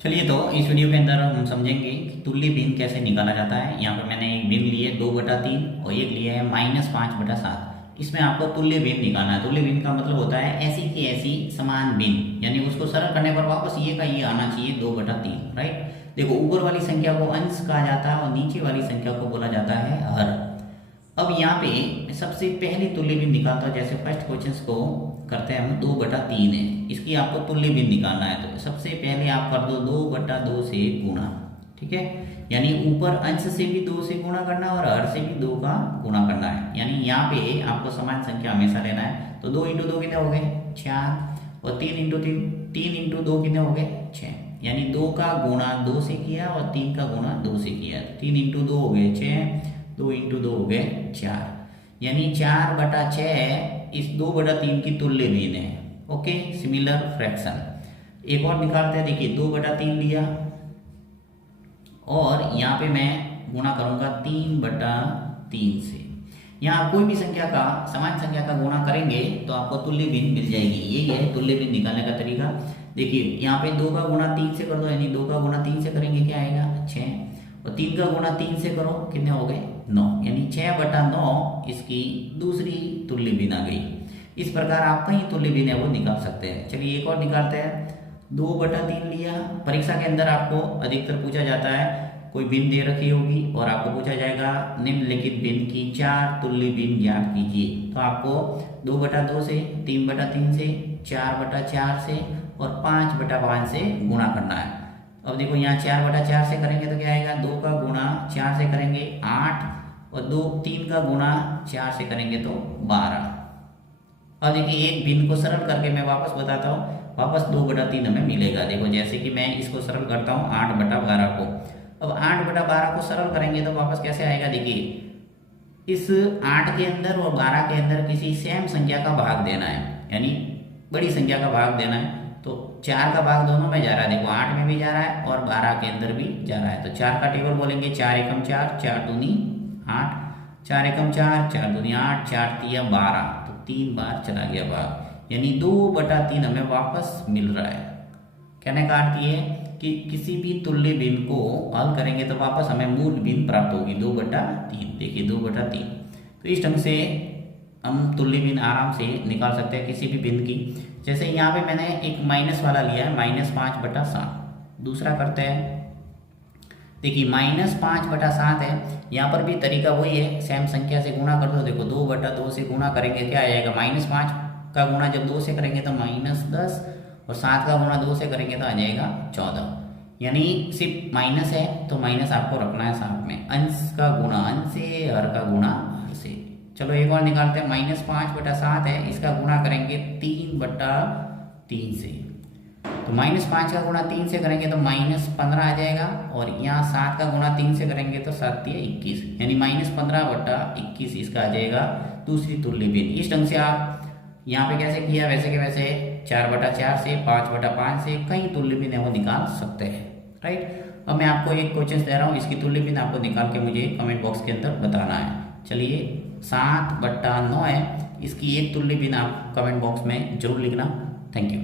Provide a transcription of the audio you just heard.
चलिए तो इस वीडियो के अंदर हम समझेंगे कि तुल्य भिन्न कैसे निकाला जाता है। यहाँ पर मैंने एक भिन्न लिए 2/3 और एक लिया है -5/7। इसमें आपको तुल्य भिन्न निकालना है। तुल्य भिन्न का मतलब होता है ऐसी की ऐसी समान भिन्न, यानी उसको सरल करने पर वापस ये का ये आना चाहिए 2/3। राइट, देखो ऊपर वाली संख्या को अंश कहा जाता है और नीचे वाली संख्या को बोला जाता है हर। अब यहाँ पे सबसे पहले तुल्य भिन्न निकालता हूँ। जैसे फर्स्ट क्वेश्चन को करते हैं हम, 2/3 है, इसकी आपको तुल्य भिन्न निकालना है। तो सबसे पहले आप कर दो 2/2 से गुणा। ठीक है, यानी ऊपर अंश से भी 2 से गुणा करना है और हर से भी 2 का गुणा करना है। यानी यहाँ पे आपको समान संख्या हमेशा लेना है। तो 2 × 2 कितने हो गए 4, और 3 × 3 × 2 कितने हो गए 6। यानी 2 का गुणा 2 से किया और 3 का गुणा 2 से किया। 3 × 2 हो गए 6, 2 × 2 हो गए 4, यानी 4/6 इस 2/3 की तुल्य भिन्न है। ओके, सिमिलर फ्रैक्शन एक और निकालते हैं। देखिए 2/3 लिया और यहाँ पे मैं गुणा करूंगा 3/3 से। यहाँ कोई भी संख्या का समान संख्या का गुणा करेंगे तो आपको तुल्य भिन्न मिल जाएगी। यही है तुल्य भिन्न निकालने का तरीका। देखिए यहाँ पे 2 का गुणा 3 से कर दो, यानी 2 का गुणा 3 से करेंगे क्या आएगा 6, और 3 का गुणा 3 से करो कितने हो गए 9, यानी 6/9 इसकी दूसरी तुल्य भिन्न आ गई। इस प्रकार आप कई तुल्य भिन्न है वो निकाल सकते हैं। चलिए एक और निकालते हैं। 2/3 लिया। परीक्षा के अंदर आपको अधिकतर पूछा जाता है, कोई भिन्न दे रखी होगी और आपको पूछा जाएगा निम्नलिखित भिन्न की 4 तुल्य भिन्न ज्ञात कीजिए। तो आपको 2/2 से, 3/3 से, 4/4 से और 5/5 से गुणा करना है। अब देखो यहाँ 4/4 से करेंगे तो क्या आएगा, 2 का गुणा 4 से करेंगे 8, और 3 का गुणा 4 से करेंगे तो 12। अब देखिए एक भिन्न को सरल करके मैं वापस बताता हूँ, वापस 2/3 हमें मिलेगा। देखो जैसे कि मैं इसको सरल करता हूँ 8/12 को। अब 8/12 को सरल करेंगे तो वापस कैसे आएगा, देखिए इस 8 के अंदर और 12 के अंदर किसी सेम संख्या का भाग देना है, यानी बड़ी संख्या का भाग देना है। तो 4 का भाग दोनों में जा रहा है, देखो 8 में भी जा रहा है और 12 के अंदर भी जा रहा है। तो 4 का टेबल बोलेंगे 4 एकम 4, 4 दूनी 8, 4 एकम 4, 4 दूनी 8, 4 तिया 12, तो 3 बार चला गया भाग, यानी 2/3 हमें वापस मिल रहा है। कहने का अर्थ ये है कि किसी भी तुल्य भिन्न को हल करेंगे तो वापस हमें मूल भिन्न प्राप्त होगी 2/3। देखिए 2/3। तो इस ढंग से हम तुल्य भिन्न आराम से निकाल सकते हैं किसी भी भिन्न की। जैसे यहाँ पे मैंने एक माइनस वाला लिया है, -5/7। दूसरा करते हैं। देखिए -5/7 है, यहाँ पर भी तरीका वही है, सेम संख्या से गुणा कर दो। देखो 2/2 से गुणा करेंगे क्या आएगा, -5 का गुणा जब 2 से करेंगे तो -10, और 7 का गुणा 2 से करेंगे तो आ जाएगा 14। यानी सिर्फ माइनस है तो माइनस आपको रखना है साथ में, अंश का गुणा अंश से, हर का गुणा हर से। चलो एक और निकालते हैं। -5/7 है, इसका गुणा करेंगे 3/3 से। तो -5 का गुणा 3 से करेंगे तो -15 आ जाएगा, और यहाँ 7 का गुणा 3 से करेंगे तो 7 × 21, यानी -15/21 इसका आ जाएगा दूसरी तुल्य भिन्न। इस ढंग से आप यहाँ पे कैसे किया वैसे के वैसे 4/4 से, 5/5 से कई तुल्य भिन्न है वो निकाल सकते हैं। राइट, अब मैं आपको एक क्वेश्चन दे रहा हूँ, इसकी तुल्य भिन्न आपको निकाल के मुझे कमेंट बॉक्स के अंदर बताना है। चलिए 7/9 है, इसकी एक तुल्य भिन्न आप कमेंट बॉक्स में जरूर लिखना। Thank you.